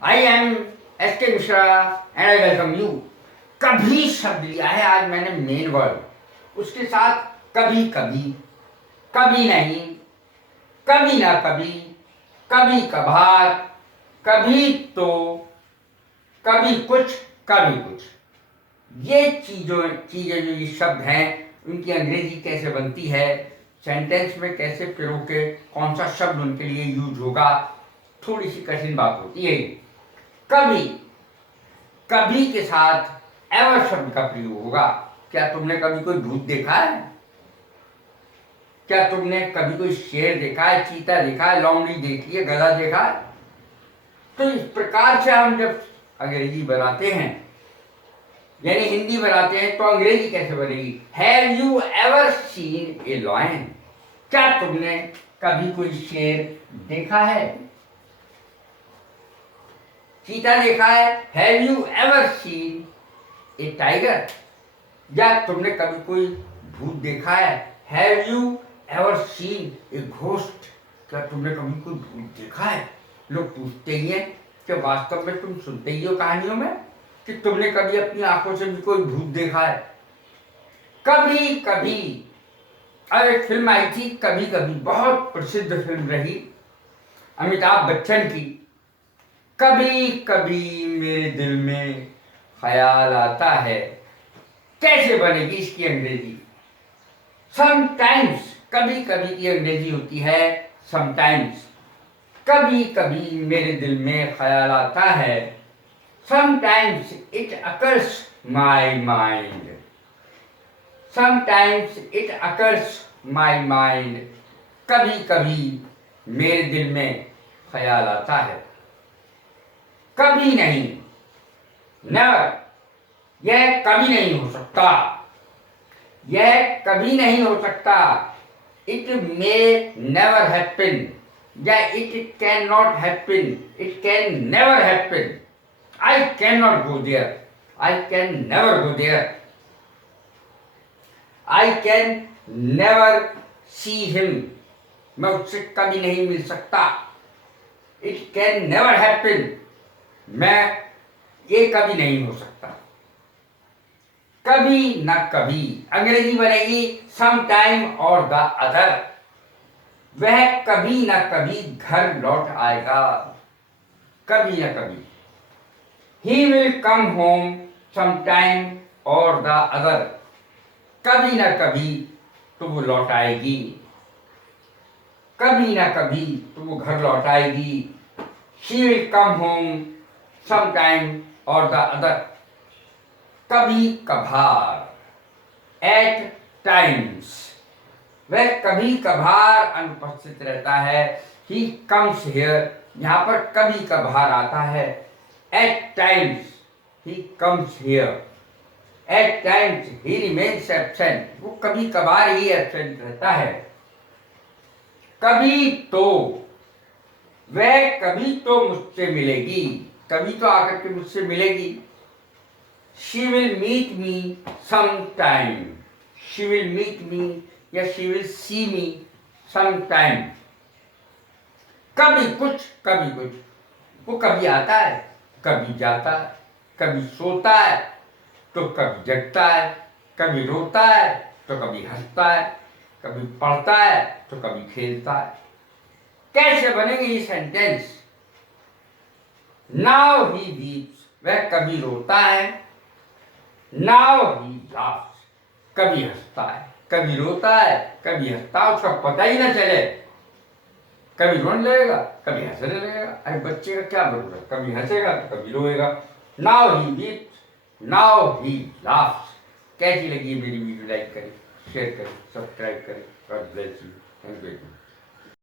I am S के Mishra and I welcome you. कभी शब्द लिया है आज मैंने मेन वर्ड, उसके साथ कभी कभी, कभी नहीं, कभी ना कभी, कभी कभार, कभी तो, कभी कुछ, कभी कुछ। ये चीजें जो ये शब्द हैं उनकी अंग्रेजी कैसे बनती है, सेंटेंस में कैसे प्रयोग के, कौन सा शब्द उनके लिए यूज होगा, थोड़ी सी कठिन बात होती है। कभी कभी के साथ एवर शब्द का प्रयोग होगा। क्या तुमने कभी कोई भूत देखा है? क्या तुमने कभी कोई शेर देखा है, चीता देखा है, लोमड़ी देखी है, गधा देखा है? तो इस प्रकार से हम जब अंग्रेजी बनाते हैं यानी हिंदी बनाते हैं तो अंग्रेजी कैसे बनेगी? Have you ever seen a lion? क्या तुमने कभी कोई शेर देखा है, चीता देखा है? Have you ever seen A tiger? या तुमने कभी कोई भूत देखा है? Have you ever seen a ghost? क्या तुमने कभी कोई भूत देखा है? लोग पूछते ही हैं कि वास्तव में तुम सुनते ही हो कहानियों में कि तुमने कभी अपनी आंखों से भी कोई भूत देखा है? कभी कभी, अब एक फिल्म आई थी कभी कभी, बहुत प्रसिद्ध फिल्म रही अमिताभ बच्चन की। कभी कभी मेरे दिल में ख्याल आता है, कैसे बनेगी इसकी अंग्रेजी? समटाइम्स, कभी कभी की अंग्रेजी होती है समटाइम्स। कभी कभी मेरे दिल में ख्याल आता है, sometimes it occurs my mind. Sometimes it occurs my mind. कभी कभी मेरे दिल में ख्याल आता है। कभी नहीं, नेवर, यह कभी नहीं हो सकता, यह कभी नहीं हो सकता। इट मे नेवर हैपन, या it can not happen, it can never happen. I can not go there, I can never go there. I can never see him, मैं उससे कभी नहीं मिल सकता। इट कैन नेवर हैपन, ये कभी नहीं हो सकता। कभी न कभी, अंग्रेजी बनेगी सम टाइम और द अदर। वह कभी न कभी घर लौट आएगा, कभी न कभी। He will come home some time or the other. कभी न कभी तो वो लौट आएगी, कभी न कभी तो वो घर लौट आएगी। She will come home some time or the other. कभी कभार, एट टाइम्स, वह कभी कभार अनुपस्थित रहता है। ही कम्स हियर, यहाँ पर कभी कभार आता है। At times he comes here, at times he remains absent, वो कभी कभार ही एब्सेंट रहता है। कभी तो, वह कभी तो मुझसे मिलेगी, कभी तो आकर के मुझसे मिलेगी। She will meet me some time, she will meet me या she will see me some time. कभी कुछ, कभी कुछ, वो कभी आता है, कभी जाता है, कभी सोता है तो कभी जगता है, कभी रोता है तो कभी हंसता है, कभी पढ़ता है तो कभी खेलता है। कैसे बनेंगे ये सेंटेंस? नाउ ही वीप्स, वह कभी रोता है। नाउ ही लाफ्स, कभी हंसता है, कभी रोता है, कभी हंसता है, उसका पता ही ना चले। कभी रोने लगेगा, कभी हंसने लगेगा। अरे बच्चे का क्या भरोसा, कभी हंसेगा तो कभी रोएगा। Now he weeps, now he laughs. कैसी लगी मेरी वीडियो? लाइक करें, शेयर करें, सब्सक्राइब करें। God bless you. Thank you.